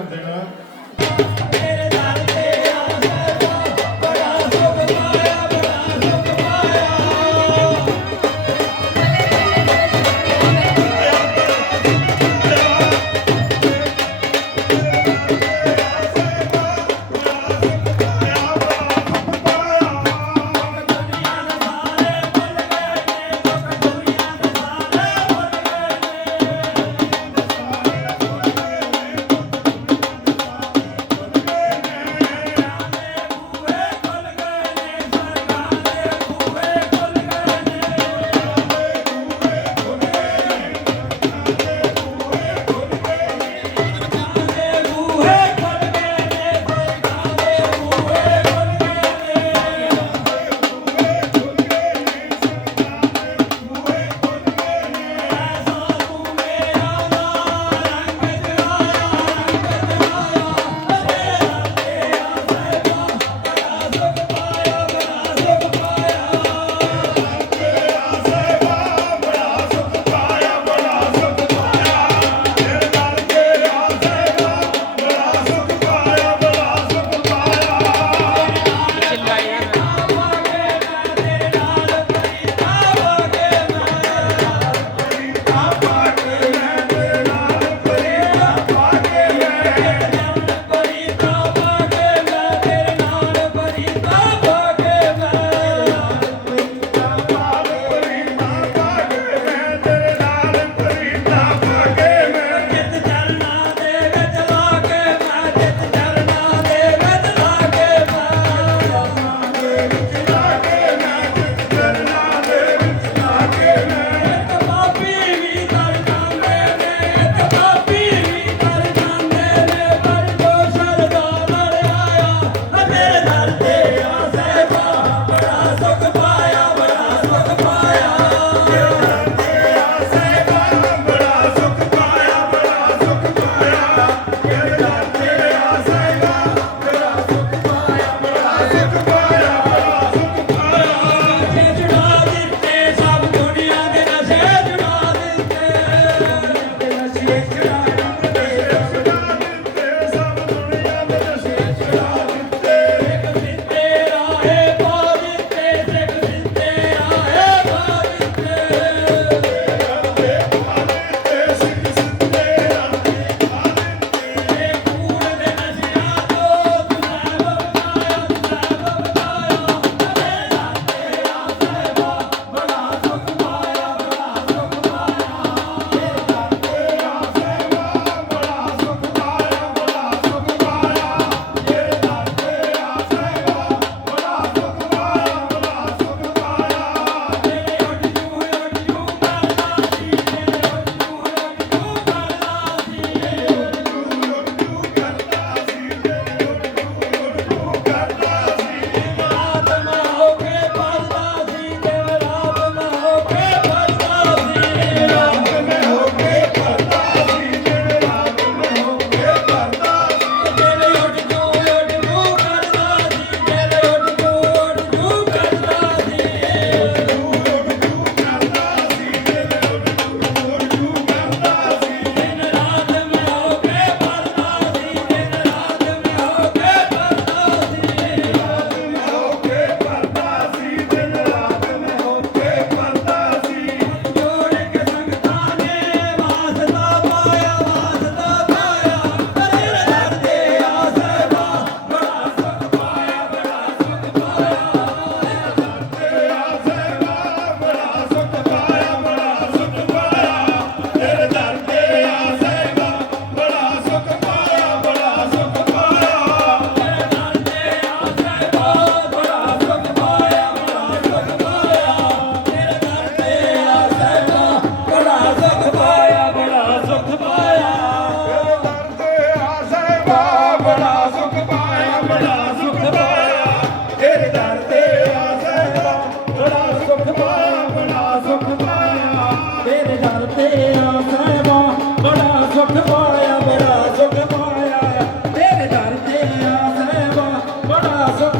ಅಂತ ಹೇಳ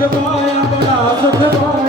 सुख पाया बड़ा सुख पाया